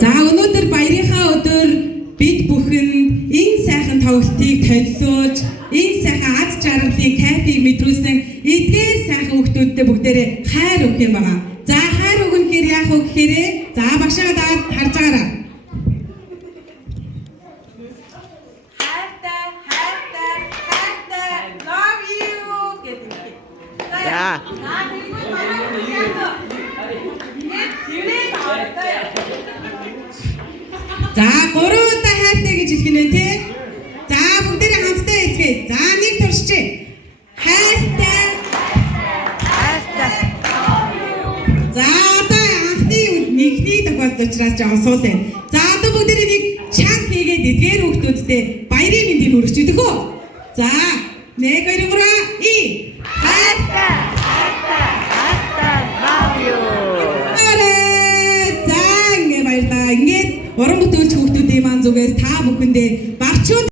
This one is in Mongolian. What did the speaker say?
За өнөөдөр баярынхаа өдөр бид бүхэн энэ сайхан тоглолтыг төлөвлөж, энэ сайхан аз жаргалын кайфыг мэдрүүлсэн эдгээр сайхан хүүхдүүдтэй бүгдээрээ хайр өгөх юм байна. За хайр өгнөхөр яах вэ гэхээр за багшаа даваад харж байгаарай. Love you гэдэг. За. За 3 удаа хайртай гэж хэлэх нь тий. За бүгдээрээ хамтдаа хэлцгээе. За нэг туршчээ. Хайртай. За одоо анхны нэгний тохиолдол учраас жоохон суул байна. За одоо бүгдээрээ нэг чанга хийгээд эдгээр хүүхдүүдтэй баярын мэндийг хүргэж өгөх үү? За 1 2 3 и хайртай. Love you. За ингэ баярлаа. Ингээд уран бүтээлч хүүхдүүдийн маань зүгээс та бүхэндээ багчууд